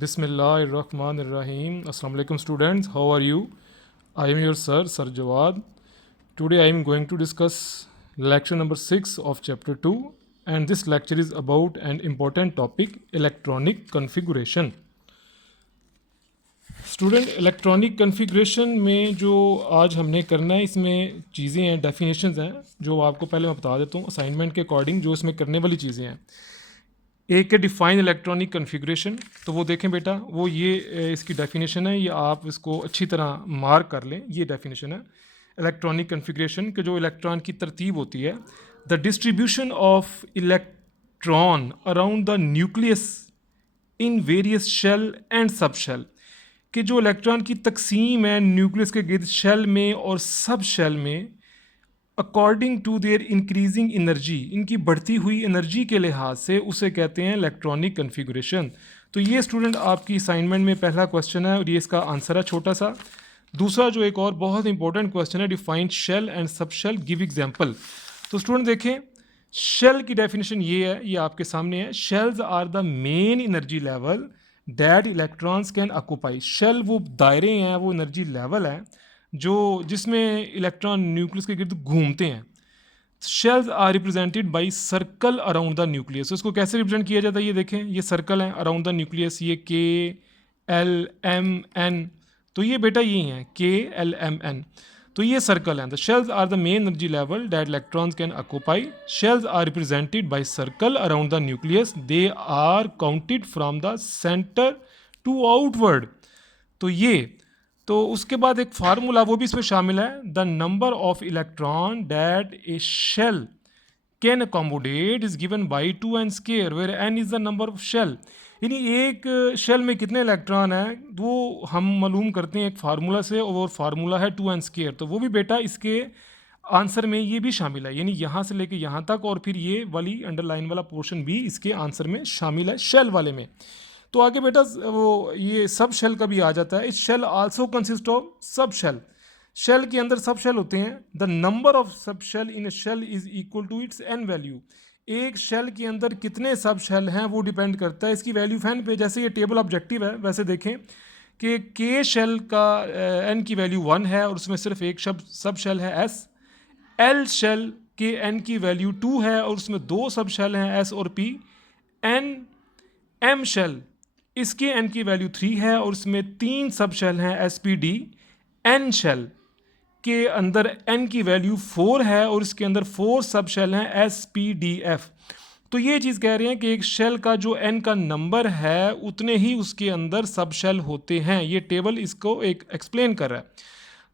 Bismillahirrahmanirrahim. Assalamu alaikum students. How are you? I am your sir, Sir Jawad. Today I am going to discuss lecture number 6 of chapter 2, and this lecture is about an important topic, electronic configuration. Student electronic configuration में जो आज हमने करना है इसमें चीज़ें हैं, definitions हैं जो आपको पहले मैं बता देता हूँ असाइनमेंट के अकॉर्डिंग जो इसमें करने वाली चीज़ें हैं। एक है डिफाइन इलेक्ट्रॉनिक कन्फिग्रेशन, तो वो देखें बेटा, वो ये इसकी डेफिनेशन है, ये आप इसको अच्छी तरह मार्क कर लें। ये डेफिनेशन है इलेक्ट्रॉनिक कन्फिग्रेशन के जो इलेक्ट्रॉन की तरतीब होती है, the distribution of electron around the nucleus in various shell and subshell, कि जो इलेक्ट्रॉन की तकसीम है न्यूक्लियस के गिर्द शेल में और सब शेल में according to their increasing energy, इनकी बढ़ती हुई एनर्जी के लिहाज से उसे कहते हैं इलेक्ट्रॉनिक कन्फिगरेशन। तो ये स्टूडेंट आपकी असाइनमेंट में पहला क्वेश्चन है और ये इसका आंसर है छोटा सा। दूसरा जो एक और बहुत इंपॉर्टेंट क्वेश्चन है, define shell and subshell, give example. तो स्टूडेंट देखें, शेल की डेफिनेशन ये है, ये आपके सामने है। Shells are the main energy level that electrons can occupy. Shell वो दायरे हैं, वो एनर्जी लेवल है जो जिसमें इलेक्ट्रॉन न्यूक्लियस के गिर्द घूमते हैं। Shells are represented by circle around the nucleus. तो इसको कैसे रिप्रेजेंट किया जाता है, ये देखें, ये सर्कल है अराउंड द न्यूक्लियस, ये के एल एम एन, तो ये बेटा ये हैं के एल एम एन, तो ये सर्कल हैं। The shells are the main energy level that electrons can occupy. Shells are represented by circle around the nucleus, they are counted from the centre to outward. तो उसके बाद एक formula वो भी इसमें शामिल है, the number of electron that a shell can accommodate is given by 2n square, where n is the number of shell. यानी एक शेल में कितने इलेक्ट्रॉन हैं वो हम मालूम करते हैं एक फार्मूला से, और वो फार्मूला है 2n स्क्वायर। तो वो भी बेटा इसके आंसर में ये भी शामिल है, यानी यहाँ से लेके यहाँ तक, और फिर ये वाली अंडरलाइन वाला पोर्शन भी इसके आंसर में शामिल है शेल वाले में। तो आगे बेटा वो ये सब शेल का भी आ जाता है। इस shell also consist of subshell, shell के अंदर सब शेल होते हैं। The number of subshell in a shell is equal to its n value. एक शेल के अंदर कितने सब शेल हैं वो डिपेंड करता है इसकी वैल्यू फैन पे। जैसे ये टेबल ऑब्जेक्टिव है, वैसे देखें कि के शेल का एन की वैल्यू 1 है और उसमें सिर्फ एक सब शेल है एस। एल शेल के एन की वैल्यू 2 है और उसमें 2 सब शेल हैं एस और पी। एन एम शेल, इसके एन की वैल्यू 3 है और उसमें 3 सब शेल हैं s p d. N shell के अंदर एन की वैल्यू 4 है और इसके अंदर 4 सब शेल हैं एस पी डी एफ। तो ये चीज़ कह रहे हैं कि एक शेल का जो एन का नंबर है उतने ही उसके अंदर सब शेल होते हैं। ये टेबल इसको एक एक्सप्लेन कर रहा है।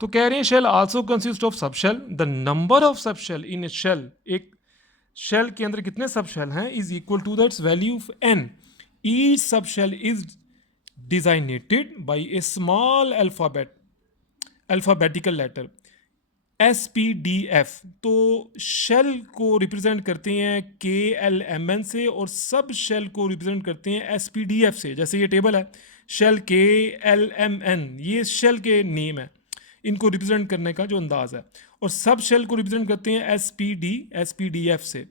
तो कह रहे हैं shell also consist of subshell, the number of subshell in a shell, एक शेल के अंदर कितने सब शेल हैं is equal to that's value of n. Each subshell is designated by a small alphabetical letter SPDF। तो shell को represent करते हैं KLMN से और सब शेल को रिप्रेजेंट करते हैं SPDF से। जैसे ये टेबल है, शेल KLMN, ये शेल के नेम है, इनको रिप्रेजेंट करने का जो अंदाज है, और सब शेल को रिप्रेजेंट करते हैं SPDF से।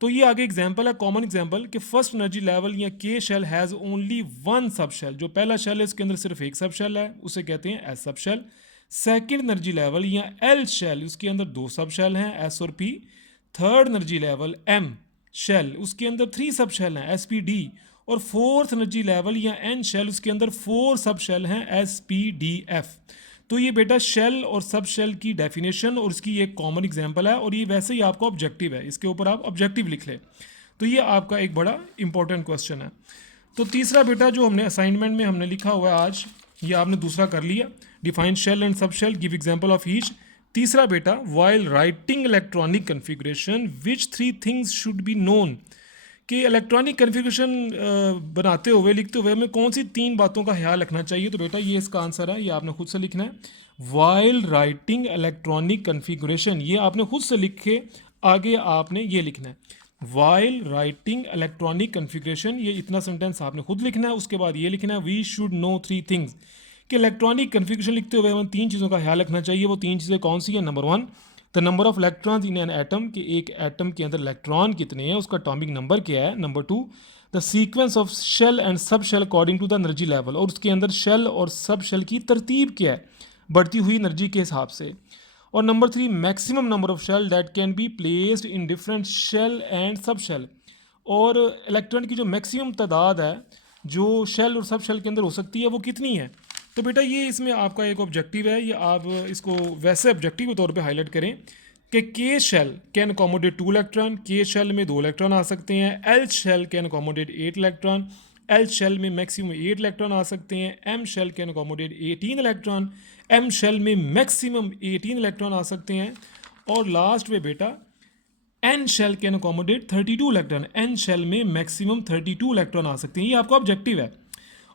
तो ये आगे एग्जाम्पल है, कॉमन एग्जाम्पल, कि फर्स्ट एनर्जी लेवल या के शेल हैज़ ओनली 1 सब शेल। जो पहला शेल है इसके अंदर सिर्फ एक सब शेल है, उसे कहते हैं s subshell. Second energy level या एल शेल, उसके अंदर 2 सब शेल हैं एस और p. Third energy level M shell, उसके अंदर 3 सब शेल हैं एस पी डी। और फोर्थ एनर्जी लेवल या एन शेल, उसके अंदर 4 सब शेल हैं एस पी डी एफ। तो ये बेटा शेल और सब शेल की डेफिनेशन और इसकी एक कॉमन एग्जांपल है, और ये वैसे ही आपको ऑब्जेक्टिव है, इसके ऊपर आप ऑब्जेक्टिव लिख लें। तो ये आपका एक बड़ा इंपॉर्टेंट क्वेश्चन है। तो तीसरा बेटा जो हमने असाइनमेंट में हमने लिखा हुआ है आज, ये आपने दूसरा कर लिया, define shell and subshell, give example of each. तीसरा बेटा, while writing electronic configuration which 3 things should be known, कि इलेक्ट्रॉनिक कन्फिग्रेशन बनाते हुए, लिखते हुए हमें कौन सी 3 बातों का ख्याल रखना चाहिए। तो बेटा ये इसका आंसर है, ये आपने खुद से लिखना है। वाइल राइटिंग इलेक्ट्रॉनिक कन्फिग्रेशन, ये आपने खुद से लिख के आगे आपने ये लिखना है, वाइल राइटिंग इलेक्ट्रॉनिक कन्फिग्रेशन, ये इतना सेंटेंस आपने खुद लिखना है। उसके बाद ये लिखना है, वी शुड नो 3 थिंग्स, कि इलेक्ट्रॉनिक कन्फिग्रेशन लिखते हुए हमें 3 चीज़ों का ख्याल रखना चाहिए। वो 3 चीज़ें कौन सी हैं? Number 1, the number of electrons in an atom, कि एक एटम के अंदर इलेक्ट्रॉन कितने हैं, उसका एटॉमिक नंबर क्या है। Number 2, the sequence of shell and subshell according to the energy level, और उसके अंदर शेल और सब शेल की तरतीब क्या है बढ़ती हुई एनर्जी के हिसाब से। और number 3, maximum number of shell that can be placed in different shell and subshell, और इलेक्ट्रॉन की जो मैक्सिमम तादाद है जो शेल और सब शेल के अंदर हो सकती है वो कितनी है। तो बेटा ये इसमें आपका एक ऑब्जेक्टिव है, ये आप इसको वैसे ऑब्जेक्टिव के तौर पे हाईलाइट करें कि K shell can accommodate 2 electron, K shell में 2 इलेक्ट्रॉन आ सकते हैं, L shell can accommodate 8 electron, L shell में मैक्सिमम 8 इलेक्ट्रॉन आ सकते हैं, M shell can accommodate 18 electron, M shell में मैक्सिमम 18 इलेक्ट्रॉन आ सकते हैं, और लास्ट में बेटा N shell can accommodate 32 electron, N shell में मैक्सिमम 32 इलेक्ट्रॉन आ सकते हैं। ये आपका ऑब्जेक्टिव है।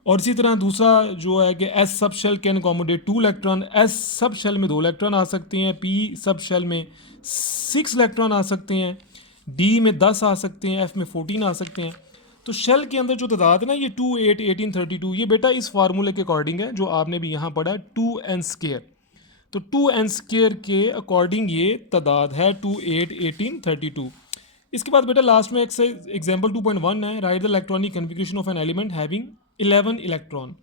और इसी तरह दूसरा जो है कि s subshell can accommodate 2 electron, s subshell में 2 इलेक्ट्रॉन आ सकते हैं, पी सब शेल में 6 इलेक्ट्रॉन आ सकते हैं, डी में 10 आ सकते हैं, एफ में 14 आ सकते हैं। तो शेल के अंदर जो तादाद है ना ये 2, 8, 18, 32, ये बेटा इस फार्मूले के अकॉर्डिंग है जो आपने भी यहाँ पढ़ा 2n²। तो 2n² के अकॉर्डिंग ये तादाद है 2, 8, 18, 32। इसके बाद बेटा लास्ट में एक एग्जाम्पल 2.1 है, right the electronic configuration of an element having 11 electron.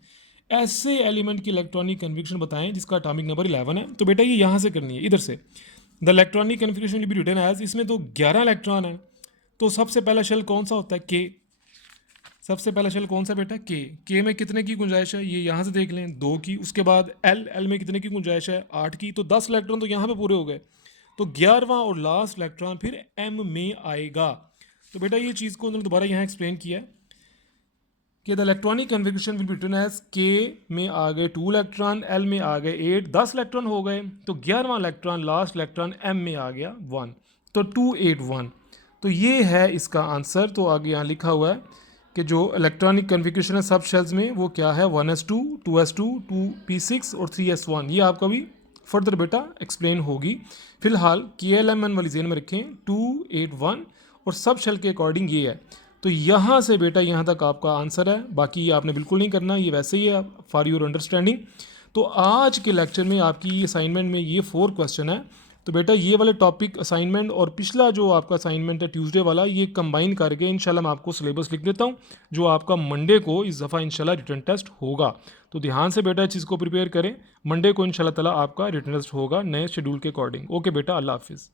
ऐसे एलिमेंट की इलेक्ट्रॉनिक कन्फिगरेशन बताएं जिसका एटॉमिक नंबर 11 है। तो बेटा ये यहाँ से करनी है, इधर से। The electronic configuration will be written as, इसमें तो 11 इलेक्ट्रॉन है, तो सबसे पहला शेल कौन सा होता है, के। सबसे पहला शेल कौन सा बेटा, के में कितने की गुंजाइश है, ये यहाँ से देख लें 2 की। उसके बाद एल में कितने की गुंजाइश है, 8 की। तो 10 इलेक्ट्रॉन तो यहाँ पे पूरे हो गए। तो 11वां और लास्ट इलेक्ट्रॉन फिर एम में आएगा। तो बेटा ये चीज़ को उन्होंने दोबारा यहाँ एक्सप्लेन किया है कि the electronic configuration will be written as, के में आ गए 2 इलेक्ट्रॉन, एल में आ गए 8, 10 इलेक्ट्रॉन हो गए। तो 11वां इलेक्ट्रॉन लास्ट इलेक्ट्रॉन एम में आ गया 1, तो 2, 8, 1। तो ये है इसका आंसर। तो आगे यहाँ लिखा हुआ है कि जो इलेक्ट्रॉनिक कन्फिगरेशन है सब शेल्स में वो क्या है, 1s2, 2s2, 2p6 और 3s1। ये आपका भी फर्दर बेटा एक्सप्लेन होगी। फिलहाल KLMN वाली जेन में रखें 2, 8, 1, और सब शेल के अकॉर्डिंग ये है। तो यहाँ से बेटा यहाँ तक आपका आंसर है, बाकी ये आपने बिल्कुल नहीं करना, ये वैसे ही है फॉर योर अंडरस्टैंडिंग। तो आज के लेक्चर में आपकी असाइनमेंट में ये 4 क्वेश्चन है। तो बेटा ये वाले टॉपिक असाइनमेंट और पिछला जो आपका असाइनमेंट है ट्यूसडे वाला, ये कंबाइन करके इंशाल्लाह मैं आपको सिलेबस लिख देता हूँ जो आपका मंडे को इस दफ़ा इंशाल्लाह रिटन टेस्ट होगा। तो ध्यान से बेटा इस चीज़ को प्रिपेयर करें, मंडे को इंशाल्लाह ताला आपका रिटन टेस्ट होगा नए शेड्यूल के अकॉर्डिंग। ओके बेटा, अल्लाह हाफिज़।